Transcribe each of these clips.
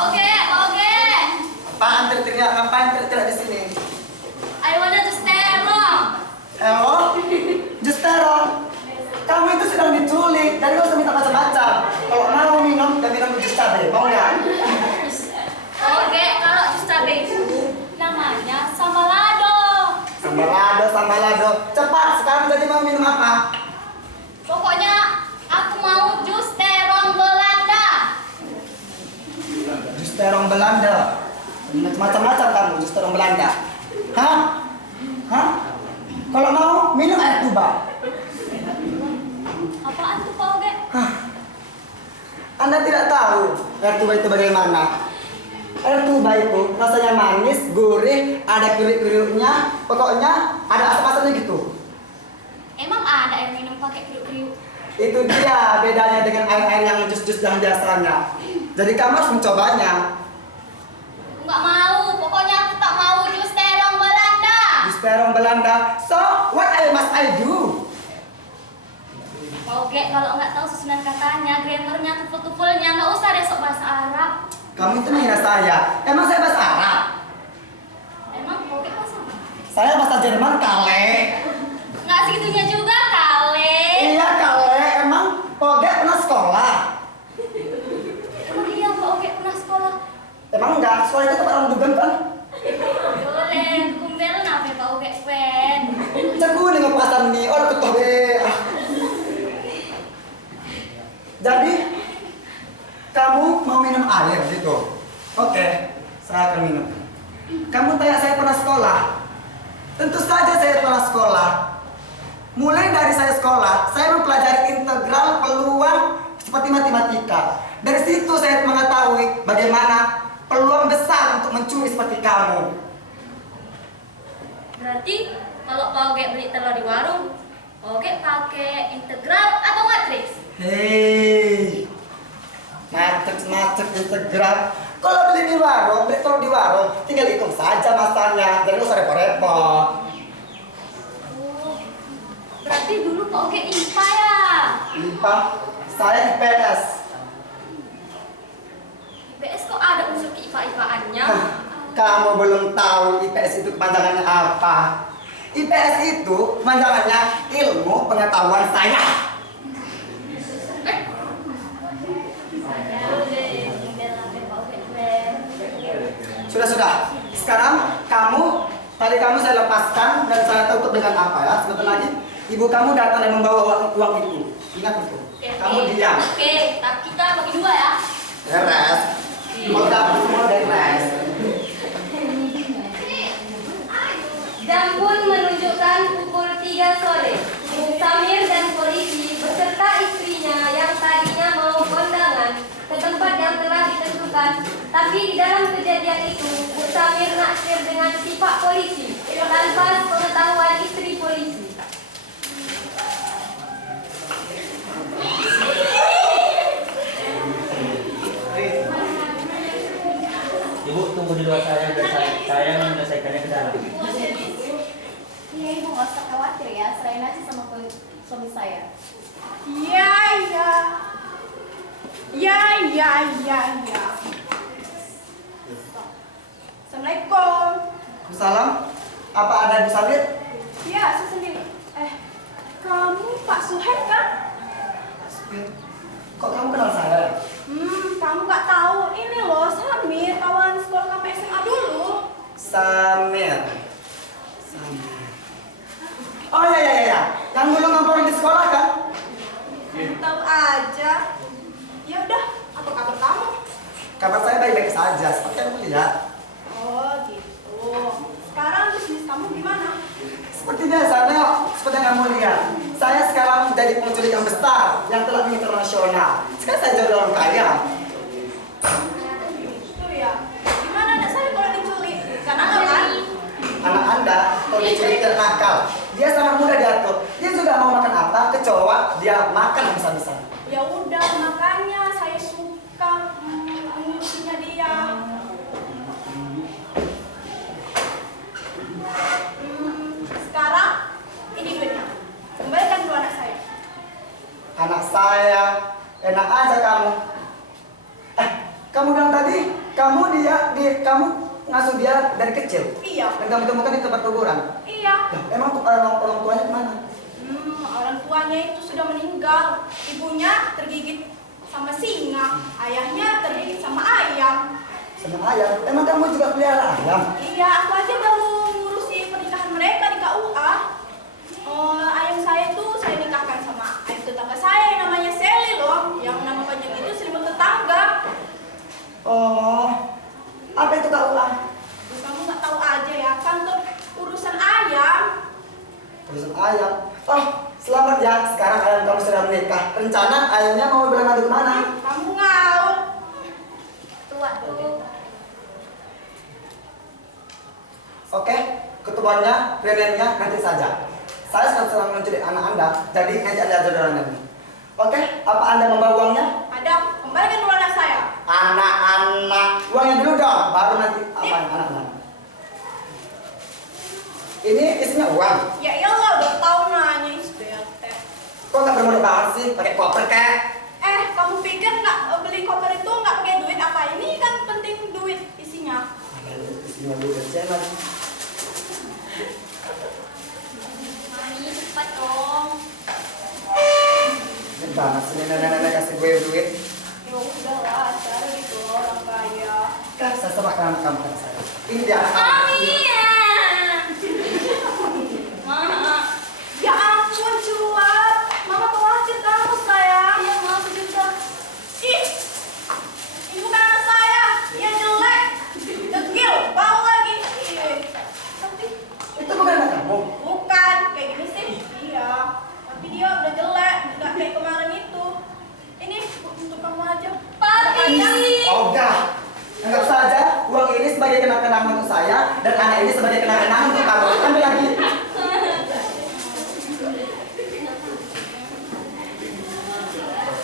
Oke, oke. Apaan teriak-teriak? Ngapain teriak-teriak di sini? I wanna to sterong. Halo? Justero? Kamu itu sedang diculik, jadi gak usah minta macam-macam. Kalau mau minum, dan minum jus cabai, mau nggak? Oke, kalau jus cabai itu namanya sambalado. Sambalado. Cepat, sekarang jadi mau minum apa? Pokoknya aku mau jus terong Belanda. Jus terong Belanda. Macam-macam kamu, jus terong Belanda. Hah? Kalau mau, minum air tuba. Apaan tuh Pak Oge? Hah? Anda tidak tahu air tuba itu bagaimana? Air tuba itu rasanya manis, gurih, ada kriuk-kriuknya, pokoknya ada asam-asamnya gitu. Emang ada yang minum pakai kriuk-kriuk? Itu dia bedanya dengan air-air yang jus-jus yang biasanya. Jadi kamu harus mencobanya. Aku nggak mau, pokoknya aku tak mau jus terong Belanda. Jus terong Belanda. So, what must I do? Pak Oge, kalau nggak tahu susunan katanya, grammarnya, tupel-tupelnya, nggak usah deh sok bahasa Arab. Kamu itu menghina saya. Emang saya bahasa Arab? Emang Pak Oge bahasa apa? Saya bahasa Jerman, kale. Nggak segitunya juga kali. Iya, kale. Emang Poge pernah sekolah? Emang iya Pak Oge pernah sekolah? Emang enggak? Sekolah itu tempat orang dugem kan? Boleh, kumbel nabe Pak Oge pen. Jago nih ngepasan nih, orang ketua be. Jadi, kamu mau minum air gitu? Oke, saya akan minum. Kamu tanya saya pernah sekolah? Tentu saja saya pernah sekolah. Mulai dari saya sekolah, saya mempelajari integral, peluang seperti matematika. Dari situ saya mengetahui bagaimana peluang besar untuk mencuri seperti kamu. Berarti kalau Pak Oge beli telur di warung, Pak Oge pakai integral atau matriks? Hei, macet integral. Kalau beli di warung, beli telur di warung, tinggal hitung saja masanya, jadi nggak usah repot-repot. Berarti dulu Pak Oge IPA ya? IPA, saya IPS. IPS kok ada unsur IPA-IPAannya? Kamu belum tahu IPS itu kepanjangannya apa? IPS itu kepanjangannya ilmu pengetahuan saya. Sudah. Sekarang tadi kamu saya lepaskan dan saya tutup dengan apa ya? Sebentar lagi ibu kamu datang dan membawa uang itu. Ingat itu. Kamu diam. Oke, tapi kita bagi dua ya. Beres. Mau dapat semua beres. Jam pun menunjukkan pukul 3 sore. Samir dan polisi beserta istrinya yang tadinya mau kondangan ke tempat yang telah ditentukan. Tapi di dalam kejadian itu, Samir naksir dengan si Pak polisi tanpa pengetahuan istri polisi. Ibu tunggu di luar saya menyelesaikannya ke dalam. Iya ibu nggak usah khawatir ya, serahin aja sama suami saya. Iya. Assalamualaikum. Salam. Apa ada Ibu Sabit? Iya, saya sendiri. Kamu Pak Suhen kan? Kok kamu kenal saya? Kamu nggak tahu. Ini loh, Samir, kawan sekolah kami SMA dulu. Samir. Oh ya. Yang dulu ngomporin di sekolah kan? Tahu aja. Ya udah, apa kabar kamu? Kabar saya baik-baik saja, seperti yang lihat. Oh gitu. Sekarang bisnis kamu gimana? Seperti biasa, Neo. Seperti yang kamu lihat. Saya sekarang menjadi penculik yang besar, yang telah internasional. Sekarang saya jadi orang kaya. Itu ya. Gimana anak saya kalau diculik? Karena kan? Anak Anda, kalau diculik dan nakal, dia sangat mudah diatur. Dia juga mau makan apa, kecoa, dia makan bisa-bisa. Ya udah, makanya saya suka ngurusinnya dia. Sekarang ini duitnya. Kembalikan dulu anak saya. Anak saya, enak aja kamu. Kamu bilang tadi kamu ngasuh dia dari kecil. Iya. Dan kamu temukan di tempat kuburan. Iya. Lah, emang orang tuanya kemana? Orang tuanya itu sudah meninggal. Ibunya tergigit sama singa, ayahnya tergigit sama ayam. Sama ayam. Emang kamu juga pelihara ayam? Iya, aku aja baru ngurusi pernikahan mereka di KUA. Ayam saya tuh saya nikahkan sama ayam tetangga saya yang namanya Sally loh. Yang nama panjang itu selimut tetangga. Oh, apa itu KUA? Kamu nggak tahu aja ya, kantor urusan ayam. Urusan ayam. Oh, selamat ya. Sekarang ayam kamu sudah menikah. Rencana ayamnya mau bilang madu kemana? Kamu ngaut. Tua tuh. Oke, ketuanya, renennya nanti saja. Saya sedang menculik anak Anda, jadi nanti Anda jodohan nanti. Oke, apa Anda membawa uangnya? Ada, kembalikan dulu anak saya. Anak-anak, uangnya dulu dong, baru nanti apa anak-anak. Ini isinya uang. Ya iyalah, udah tahu nanya SBLT. Kok nggak bermodal banget sih, pakai koper kek? Kamu pikir nggak beli koper itu nggak pakai duit apa? Ini kan penting duit isinya. Isinya dulu jangan. Mami, cepat dong. Ini banget sih nenek-nenek kasih gue duit. Ya udahlah, cara gitu orang kaya. Kan saya serahkan anak kamu kan saya. Ini dia anak kamu. Mami. Ya ampun, cuap. Mama khawatir kamu, sayang. Iya, mau aku juga. Ih, ini bukan anak saya. Dia jelek, degil, bau lagi. Tapi Itu bukan anak kamu. bukan kayak gini sih. Iya, tapi dia udah jelek, nggak kayak kemarin itu. Ini untuk kamu aja. Papi. Oh, udah. Anggap saja uang ini sebagai kenang-kenangan untuk saya dan anak ini sebagai kenang-kenangan untuk kamu. Ambil lagi.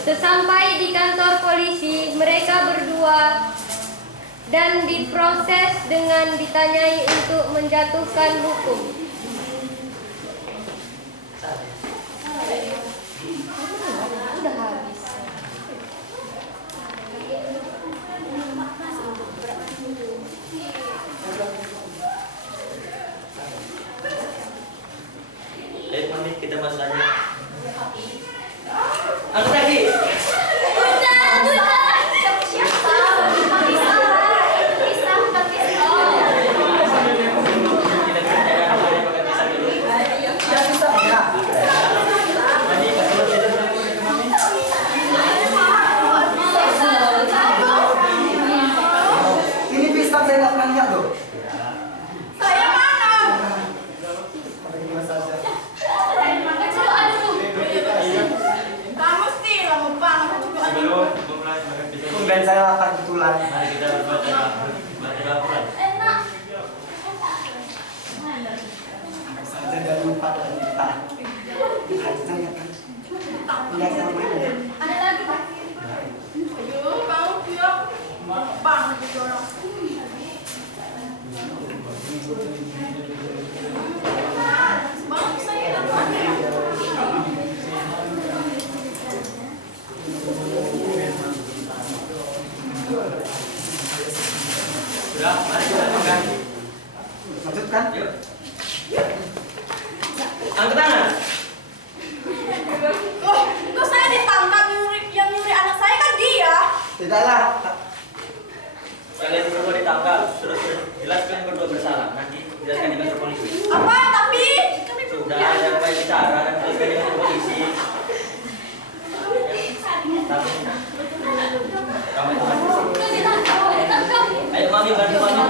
Sesampai di kantor polisi, mereka berdua dan diproses dengan ditanyai untuk menjatuhkan hukum. Udah habis. Ayo mami, kita masuk aja. Aku tadi. Kita bicara apa yang pakai pisang dulu. Ya bisa ya. Mami, kasih lihat dulu ke mami. Ini pisang saya nggak pernah lihat loh. Saya mana? Pakai gimana saja. Kamu sih lama banget juga. Sebelum memulai makan pisang, Tumben saya lapar kebetulan. mari kita baca Al-Quran. Enak. Saja dan lupa dan lupa. Saya kan. Lihat sama mana? Ada lagi, Pak? Ayo, kamu dia banget jadi orang. Bang, saya Sudah, mari kita makan. Lanjutkan. Yuk. Angkat tangan. Loh, kok saya ditangkap yang nyuri anak saya kan dia? Tidaklah. Kalian berdua ditangkap. Sudah jelas kalian berdua bersalah. Nanti jelaskan di kantor polisi. Apa? Tapi kami belum Sudah ada apa yang bicara dan jelaskan di kantor polisi. Tapi kamu Ditangkap. ayo mami bantu mami.